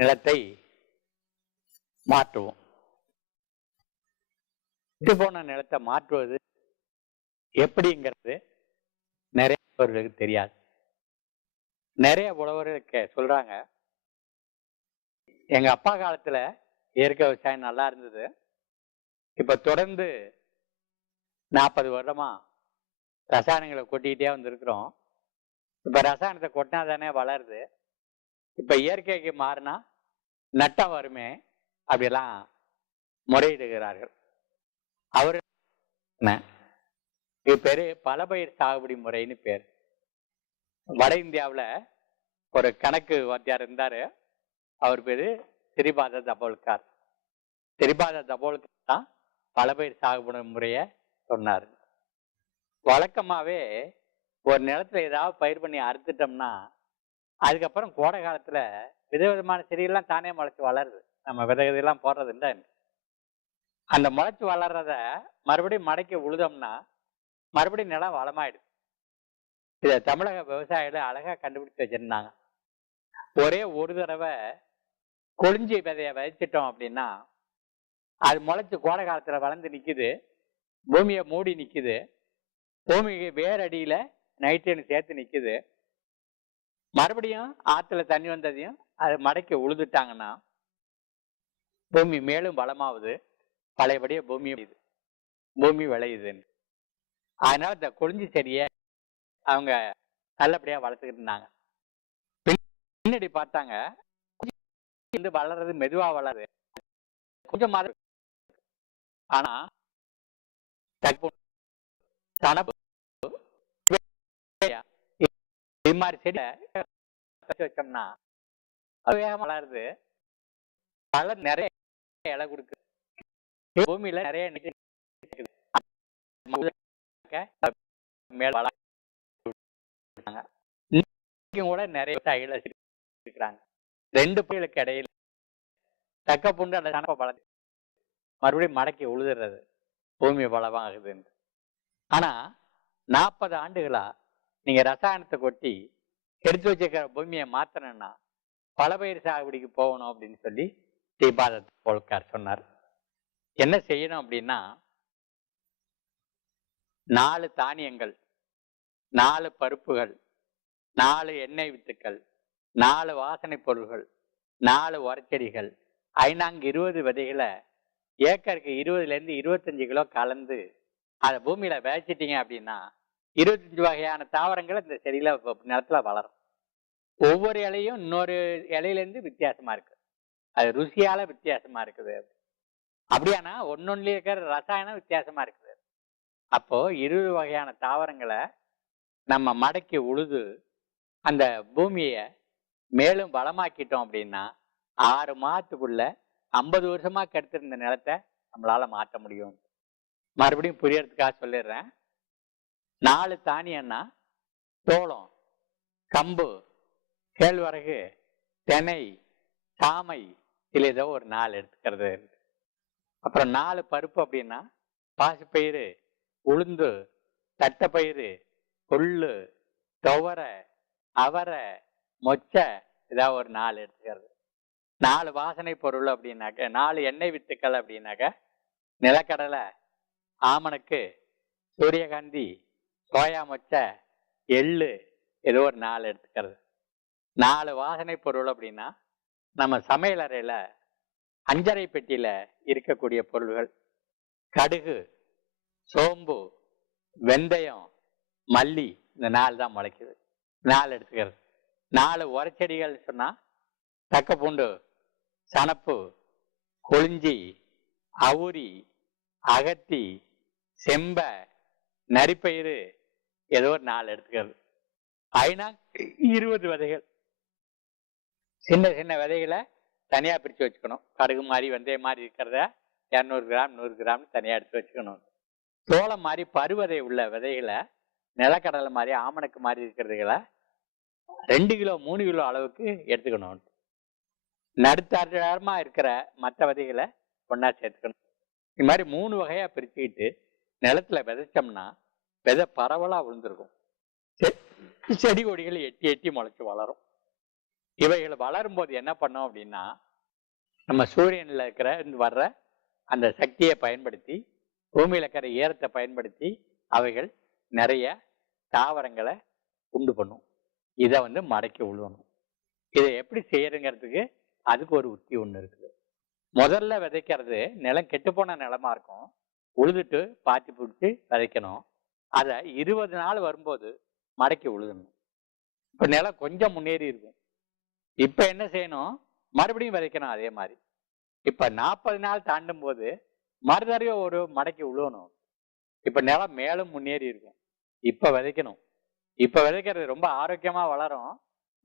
நிலத்தை மாற்றுவோம். விட்டு போன நிலத்தை மாற்றுவது எப்படிங்கிறது நிறைய உழவர்களுக்கு தெரியாது. நிறைய உழவர்களுக்கு சொல்றாங்க, எங்க அப்பா காலத்துல இயற்கை விவசாயம் நல்லா இருந்தது, இப்ப தொடர்ந்து 40 வருடமா ரசாயனங்களை கொட்டிக்கிட்டே வந்திருக்கிறோம். இப்ப ரசாயனத்தை கொட்டினா தானே வளருது, இப்ப இயற்கைக்கு மாறினா நட்டம் வருமே அப்படியெல்லாம் முறையிடுகிறார்கள். அவரு இது பேரு பல பயிர் சாகுபடி முறைன்னு பேர். வட இந்தியாவில் ஒரு கணக்கு வாத்தியார் இருந்தாரு, அவர் பேரு ஸ்ரீபாத தபோல்கர். ஸ்ரீபாத தபோல்கர் தான் பல பயிர் சாகுபடி முறைய சொன்னார். வழக்கமாவே ஒரு நிலத்துல ஏதாவது பயிர் பண்ணி அறுத்துட்டோம்னா அதுக்கப்புறம் கோடை காலத்துல விதவிதமான செடிகள்லாம் தானே முளைச்சு வளருது. நம்ம விதையெல்லாம் போடுறது இல்லை. அந்த முளைச்சு வளர்றத மறுபடியும் மடக்கி உழுதோம்னா மறுபடியும் நிலம் வளமாயிடுது. இதை தமிழக விவசாயிகள் அழகா கண்டுபிடிச்சு வச்சிருந்தாங்க. ஒரே ஒரு தடவை கொழிஞ்சி விதைய விதைச்சிட்டோம் அப்படின்னா அது முளைச்சு கோடை காலத்துல வளர்ந்து நிக்குது, பூமியை மூடி நிக்குது, பூமிக்கு வேரடியில நைட்ரேன் சேர்த்து நிக்குது. மறுபடியும் ஆத்துல தண்ணி வந்ததையும் அதை மடக்கி உழுதுட்டாங்கன்னா பூமி மேலும் வளமாகுது, பழையபடியே பூமி விளையுது. அதனால இந்த கொழிஞ்சி செடியை அவங்க நல்லபடியா வளர்த்துக்கிட்டு இருந்தாங்க. பின்னாடி பார்த்தாங்க, வளர்றது மெதுவா வளருது, கொஞ்சம் ஆனா இது மாதிரி செடி வச்சோம்னா வளருது, பழம் நிறைய இலை கொடுக்குது, பூமியில நிறைய கூட நிறைய இருக்கிறாங்க. ரெண்டு புயலுக்கு இடையில தக்க புண்டு அந்த சனப்பை வளர்ந்து மறுபடியும் மடக்கி உழுதுறது பூமி வளமாகுது. ஆனா 40 ஆண்டுகளா நீங்க ரசாயனத்தை கொட்டி எடுத்து வச்சிருக்கிற பூமியை மாத்தணும்னா பல பயிர் சாகுபடிக்கு போகணும் அப்படின்னு சொல்லி ஸ்ரீபாத தபோல்கர் சொன்னார். என்ன செய்யணும் அப்படின்னா 4 தானியங்கள், 4 பருப்புகள், 4 எண்ணெய் வித்துக்கள், 4 வாசனை பொருள்கள், 4 உரச்செடிகள், 20 விதைகளை ஏக்கருக்கு 20லேருந்து 25 கிலோ கலந்து அதை பூமியில விதைச்சிட்டீங்க அப்படின்னா 25 வகையான தாவரங்கள் இந்த செடியில நிலத்துல வளரும். ஒவ்வொரு இலையும் இன்னொரு இலையிலேருந்து வித்தியாசமா இருக்கு, அது ருசியால வித்தியாசமா இருக்குது. அப்படியானா ஒன்னொன்னுல இருக்கிற ரசாயனம் வித்தியாசமா இருக்குது. அப்போ 20 வகையான தாவரங்களை நம்ம மடக்கி உழுது அந்த பூமியை மேலும் வளமாக்கிட்டோம் அப்படின்னா 6 மாதத்துக்குள்ள 50 வருஷமா கெடுத்திருந்த நிலத்தை நம்மளால மாற்ற முடியும். மறுபடியும் புரியறதுக்காக சொல்லிடுறேன். 4 தானியம்னா சோளம், கம்பு, கேழ்வரகு, தெனை, சாமை, இதுல ஏதோ ஒரு 4 எடுத்துக்கிறது. அப்புறம் 4 பருப்பு அப்படின்னா பாசிப்பயிறு, உளுந்து, தட்டைப்பயிறு, கொள்ளு, துவரை, அவரை, மொச்சை, ஏதாவது ஒரு 4 எடுத்துக்கிறது. 4 வாசனை பொருள் அப்படின்னாக்க, 4 எண்ணெய் வித்துக்கள் அப்படின்னாக்க நிலக்கடலை, ஆமணக்கு, சூரியகாந்தி, சோயா மொச்சை, எள்ளு, ஏதோ ஒரு 4 எடுத்துக்கிறது. 4 வாசனை பொருள் அப்படின்னா நம்ம சமையல் அறையில அஞ்சரை பெட்டியில இருக்கக்கூடிய பொருள்கள், கடுகு, சோம்பு, வெந்தயம், மல்லி, இந்த 4 தான் முளைக்குது. 4 எடுத்துக்கிறது. 4 உரச்செடிகள் சொன்னா தக்க பூண்டு, சனப்பு, கொழிஞ்சி, அவுரி, அகத்தி, செம்ப, நரிப்பயிறு, ஏதோ ஒரு 4 எடுத்துக்கிறது. 20 விதைகள், சின்ன சின்ன விதைகளை தனியா பிரிச்சு வச்சுக்கணும். கடுகு மாதிரி வெந்தயம் மாதிரி இருக்கிறத 200 கிராம் 100 கிராம் தனியா எடுத்து வச்சுக்கணும். சோளம் மாதிரி பருவதை உள்ள விதைகளை, நிலக்கடலை மாதிரி ஆமணக்கு மாதிரி இருக்கிறதுகளை 2 கிலோ 3 கிலோ அளவுக்கு எடுத்துக்கணும். நடுத்தரமா இருக்கிற மற்ற விதைகளை ஒன்னா சேர்த்துக்கணும். இது மாதிரி 3 வகையா பிரிச்சுக்கிட்டு நிலத்துல விதைச்சோம்னா விதை பரவலா விழுந்திருக்கும். செடி கொடிகள் எட்டி எட்டி முளைச்சு வளரும். இவைகள் வளரும் போது என்ன பண்ணோம் அப்படின்னா, நம்ம சூரியன்ல வர்ற அந்த சக்தியை பயன்படுத்தி, பூமியில இருக்கிற ஈரத்தை பயன்படுத்தி அவைகள் நிறைய தாவரங்களை உண்டு பண்ணும். இதை மடக்கி உழுவணும். இதை எப்படி செய்யறங்கிறதுக்கு அதுக்கு ஒரு உத்தி ஒண்ணு இருக்குது. முதல்ல விதைக்கிறது நிலம் கெட்டுப்போன நிலமா இருக்கும். உழுதுட்டு பாத்தி பிடிச்சி விதைக்கணும். அதை 20 நாள் வரும்போது மடக்கி உழுதணும். இப்ப நிலம் கொஞ்சம் முன்னேறி இருக்கும். இப்ப என்ன செய்யணும்? மறுபடியும் விதைக்கணும் அதே மாதிரி. இப்ப 40 நாள் தாண்டும் போது மறுதடவையும் ஒரு மடக்கி உழுவணும். இப்ப நிலம் மேலும் முன்னேறி இருக்கும். இப்ப விதைக்கணும். இப்ப விதைக்கிறது ரொம்ப ஆரோக்கியமா வளரும்.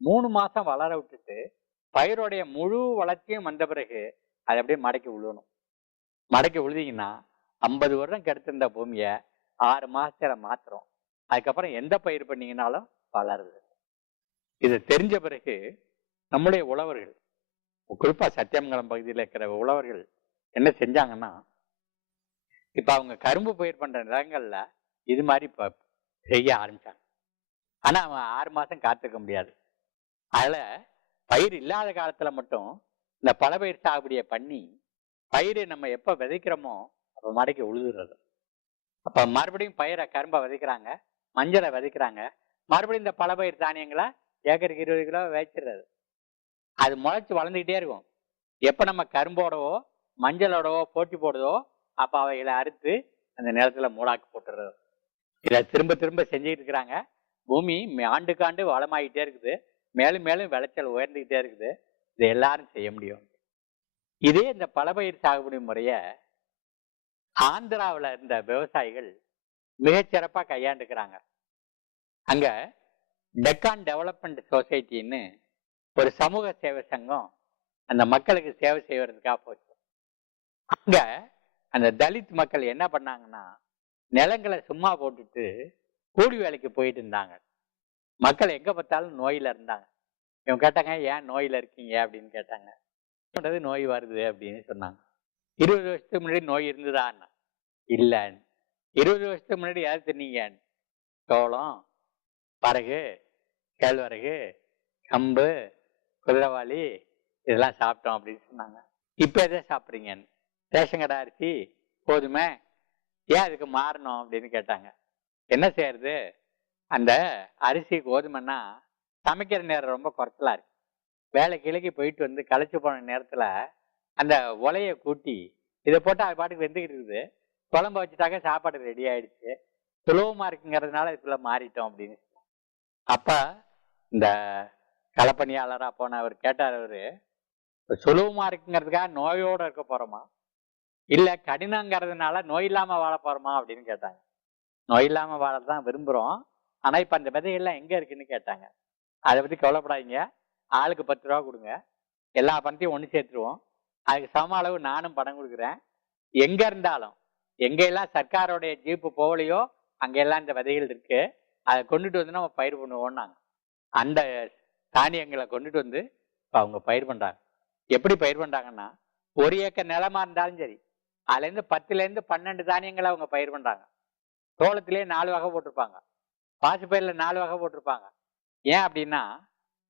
3 மாசம் வளர விட்டுட்டு பயிரோடைய முழு வளர்ச்சியும் வந்த பிறகு அதை அப்படியே மடக்கி உழுவணும். மடக்கி உழுதிங்கன்னா 50 வருடம் கெடுத்திருந்த பூமியை 6 மாசத்துல மாத்துறோம். அதுக்கப்புறம் எந்த பயிர் பண்ணீங்கன்னாலும் வளருது. இது தெரிஞ்ச பிறகு நம்முடைய உழவர்கள், குறிப்பா சத்தியமங்கலம் பகுதியில் இருக்கிற உழவர்கள் என்ன செஞ்சாங்கன்னா, இப்ப அவங்க கரும்பு பயிர் பண்ற நிலங்கள்ல இது மாதிரி இப்ப செய்ய ஆரம்பிச்சாங்க. ஆனா அவன் 6 மாசம் காத்திருக்க முடியாது. அதுல பயிர் இல்லாத காலத்துல மட்டும் இந்த பல பயிர் சாகுபடியை பண்ணி பயிரை நம்ம எப்ப விதைக்கிறோமோ அப்ப மடக்கி உழுதுறது. அப்ப மறுபடியும் கரும்பை விதைக்கிறாங்க, மஞ்சளை விதைக்கிறாங்க, மறுபடியும் இந்த பல பயிர் தானியங்களை ஏக்கருக்கு 20 கிலோ விதைச்சிடுறது. அது முளைச்சு வளர்ந்துக்கிட்டே இருக்கும். எப்ப நம்ம கரும்போடவோ மஞ்சளோடவோ போட்டி போடுதோ அப்ப அவைகளை அறுத்து அந்த நிலத்துல மூடாக்கு போட்டுறது. இதை திரும்ப திரும்ப செஞ்சுக்கிட்டு இருக்கிறாங்க. பூமி ஆண்டுக்காண்டு வளமாகிட்டே இருக்குது. மேலும் மேலும் விளைச்சல் உயர்ந்துகிட்டே இருக்குது. இதை எல்லாரும் செய்ய முடியும். இதே இந்த பலபயிர் சாகுபடி முறைய ஆந்திராவில் இருந்த விவசாயிகள் மிகச்சிறப்பா கையாண்டுக்கிறாங்க. அங்க டெக்கான் டெவலப்மெண்ட் சொசைட்டின்னு ஒரு சமூக சேவை சங்கம் அந்த மக்களுக்கு சேவை செய்வதற்காக போச்சு. அங்க அந்த தலித் மக்கள் என்ன பண்ணாங்கன்னா, நிலங்களை சும்மா போட்டுட்டு கூலி வேலைக்கு போயிட்டு இருந்தாங்க. மக்கள் எங்க பார்த்தாலும் நோயில இருந்தாங்க. இவங்க கேட்டாங்க, ஏன் நோயில இருக்கீங்க அப்படின்னு கேட்டாங்க. நோய் வருது அப்படின்னு சொன்னாங்க. 20 வருஷத்துக்கு முன்னாடி நோய் இருந்ததான்னு. இல்லன்னு. 20 வருஷத்துக்கு முன்னாடி யாரு தின்னீங்க? சோளம், வரகு, கேழ்வரகு, கம்பு, குதிரைவாளி இதெல்லாம் சாப்பிட்டோம் அப்படின்னு சொன்னாங்க. இப்ப எதை சாப்பிட்றீங்கன்னு? ரேஷன் கடை அரிசி, கோதுமை, ஏன் அதுக்கு மாறணும் அப்படின்னு கேட்டாங்க. என்ன செய்யறது? அந்த அரிசி கோதுமைன்னா சமைக்கிற நேரம் ரொம்ப குறைச்சலா இருக்கு. வேலை கிழக்கு போயிட்டு களைச்சு போன நேரத்துல அந்த உலைய கூட்டி இதை போட்டு அது பாட்டுக்கு வெந்துக்கிட்டு இருக்குது. குழம்பு வச்சுட்டாக்க சாப்பாடு ரெடி ஆயிடுச்சு. சுலபமா இருக்குங்கிறதுனால இதுக்குள்ள மாறிட்டோம் அப்படின்னு. அப்ப இந்த களப்பணியாளரா போன அவர் கேட்டார், அவரு சுலபமா இருக்குங்கிறதுக்காக நோயோட இருக்க போறோமா, இல்ல கடினங்கிறதுனால நோய் இல்லாம வாழ போறோமா அப்படின்னு கேட்டாங்க. நோய் இல்லாம வாழதான் விரும்புறோம். ஆனா இப்ப அந்த விதைகள்லாம் எங்க இருக்குன்னு கேட்டாங்க. அதை பத்தி கவலைப்படாதீங்க, ஆளுக்கு 10 ரூபா கொடுங்க, எல்லா பணத்தையும் ஒண்ணு சேர்த்துருவோம், அதுக்கு சம அளவு நானும் பணம் கொடுக்குறேன். எங்க இருந்தாலும் எங்கெல்லாம் சர்க்காரோடைய ஜீப்பு போகலையோ அங்கெல்லாம் இந்த விதைகள் இருக்கு, அதை கொண்டுட்டு நம்ம பயிர் பண்ணுவோம்னாங்க. அந்த தானியங்களை கொண்டுட்டு இப்ப அவங்க பயிர் பண்றாங்க. எப்படி பயிர் பண்றாங்கன்னா, 1 ஏக்கர் நிலமா இருந்தாலும் சரி, அதுல இருந்து 10ல இருந்து 12 தானியங்களை அவங்க பயிர் பண்றாங்க. சோளத்திலேயே 4 வகை போட்டிருப்பாங்க, பாசிப்பயிர்ல 4 வகை போட்டிருப்பாங்க. ஏன் அப்படின்னா,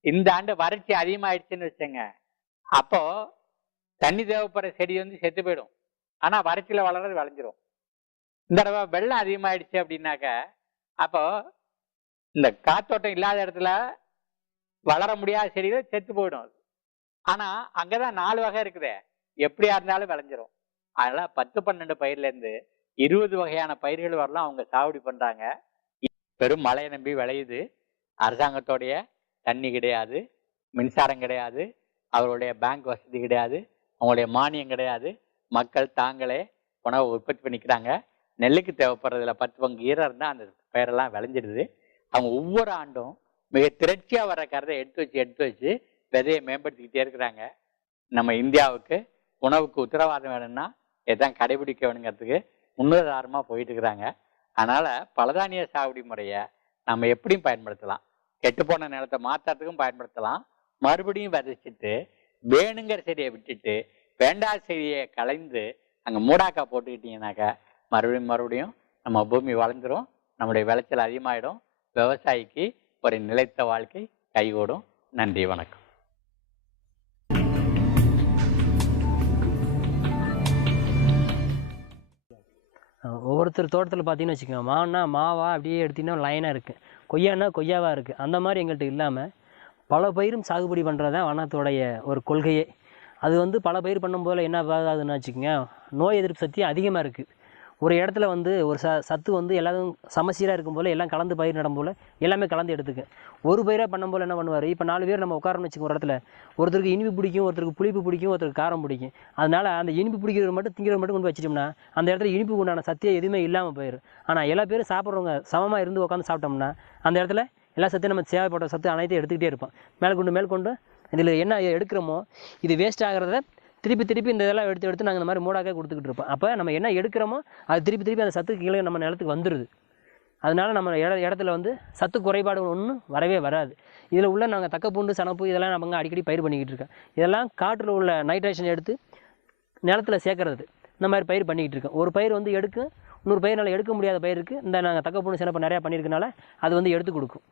இந்த ஆண்டு வறட்சி அதிகமாயிடுச்சுன்னு வச்சுங்க, அப்போ தண்ணி தேவைப்படுற செடி செத்து போயிடும். ஆனா வறட்சியில வளர்றது விளைஞ்சிரும். இந்த தடவை வெள்ளம் அதிகமாயிடுச்சு அப்படின்னாக்க, அப்போ இந்த காத்தோட்டம் இல்லாத இடத்துல வளர முடியாத செடிகள் செத்து போயிடும். ஆனா அங்கதான் 4 வகை இருக்குதே, எப்படியா இருந்தாலும் விளைஞ்சிரும். அதனால 10-12 பயிர்ல இருந்து 20 வகையான பயிர்கள் வரலாம் அவங்க சாகுபடி பண்றாங்க. பெரும் மழையை நம்பி விளையுது. அரசாங்கத்தோடைய தண்ணி கிடையாது, மின்சாரம் கிடையாது, அவருடைய பேங்க் வசதி கிடையாது, அவங்களுடைய மானியம் கிடையாது. மக்கள் தாங்களே உணவை உற்பத்தி பண்ணிக்கிறாங்க. நெல்லுக்கு தேவைப்படுறதுல 10 பங்கு ஈரம் இருந்தால் அந்த பயிரெல்லாம் விளைஞ்சிடுது. அவங்க ஒவ்வொரு ஆண்டும் மிக திரட்சியா வர கருதை எடுத்து வச்சு விதையை மேம்படுத்திக்கிட்டே இருக்கிறாங்க. நம்ம இந்தியாவுக்கு உணவுக்கு உத்தரவாதம் வேணும்னா இதான் கடைபிடிக்க வேணுங்கிறதுக்கு முன்னுதாரணமா போயிட்டு இருக்கிறாங்க. அதனால பலதானிய சாகுபடி முறையை நம்ம எப்படியும் பயன்படுத்தலாம். கெட்டுப்போன நிலத்தை மாத்தாத்துக்கும் பயன்படுத்தலாம். மறுபடியும் விதைச்சிட்டு வேணுங்கிற செடியை விட்டுட்டு வேண்டாத செடியை கலைந்து அங்கே மூடாக்கா போட்டுக்கிட்டீங்கன்னாக்கா மறுபடியும் நம்ம பூமி வளர்ந்துரும், நம்முடைய விளைச்சல் அதிகமாயிடும், விவசாயிக்கு ஒரு நிலைத்த வாழ்க்கை கைகூடும். நன்றி, வணக்கம். ஒவ்வொருத்தர் தோட்டத்தில் பார்த்தீங்கன்னு வச்சுக்கோங்க, மான்னா மாவா அப்படியே எடுத்திங்கன்னா லைனாக இருக்குது, கொய்யானா கொய்யாவாக இருக்குது. அந்த மாதிரி எங்கள்கிட்ட இல்லாமல் பல பயிரும் சாகுபடி பண்ணுறது தான் வனத்தோடைய ஒரு கொள்கையே. அது வந்து பல பயிர் பண்ணும்போது என்ன ஆகுதுன்னு வச்சுக்கோங்க, நோய் எதிர்ப்பு சக்தி அதிகமாக இருக்குது. ஒரு இடத்துல வந்து ஒரு சத்து வந்து எல்லாரும் சமச்சீராக இருக்கும் போல் எல்லாம் கலந்து பயிர் நடும் போல் எல்லாமே கலந்து எடுத்துக்க. ஒரு பயிராக பண்ணும் போல் என்ன பண்ணுவார், இப்போ 4 பேர் நம்ம உட்காரன்னு வச்சுக்கோங்க ஒரு இடத்துல, ஒருத்தருக்கு இனிப்பு பிடிக்கும், ஒருத்தருக்கு புளிப்பு பிடிக்கும், ஒருத்தருக்கு காரம் பிடிக்கும். அதனால் அந்த இனிப்பு பிடிக்கிறது மட்டும் திங்கிறது மட்டும் கொண்டு வச்சிட்டோம்னா அந்த இடத்துல இனிப்பு உண்டான சத்தியே எதுவுமே இல்லாமல் போயிடும். ஆனால் எல்லா பேரும் சாப்பிட்றவங்க சமமாக இருந்து உட்காந்து சாப்பிட்டோம்னா அந்த இடத்துல எல்லா சத்தையும் நம்ம தேவைப்பட்ட சத்து அனைத்தையும் எடுத்துக்கிட்டே இருப்போம். மேற்கொண்டு இதில் என்ன எடுக்கிறோமோ இது வேஸ்ட் ஆகிறத திருப்பி இந்த இதெல்லாம் எடுத்து நாங்கள் இந்த மாதிரி மூடாக்கே கொடுத்துக்கிட்டு இருப்போம். அப்போ நம்ம என்ன எடுக்கிறோமோ அது திருப்பி அந்த சத்துக்கு கீழே நம்ம நிலத்துக்கு வந்துடுது. அதனால நம்ம இடத்துல வந்து சத்து குறைபாடு ஒன்றும் வரவே வராது. இதில் உள்ள நாங்கள் தக்கப்பூண்டு, சனப்பு இதெல்லாம் நம்ம அடிக்கடி பயிர் பண்ணிக்கிட்டு இருக்கோம். இதெல்லாம் காற்றில் உள்ள நைட்ரேஷன் எடுத்து நிலத்தில் சேர்க்கறது. இந்த மாதிரி பயிர் பண்ணிக்கிட்டு இருக்கோம். ஒரு பயிர் வந்து இன்னொரு பயிர்னால எடுக்க முடியாத பயிருக்கு இந்த நாங்கள் தக்கப்பூண்டு, சனப்பு நிறையா பண்ணியிருக்கனால அது வந்து எடுத்து கொடுக்கும்.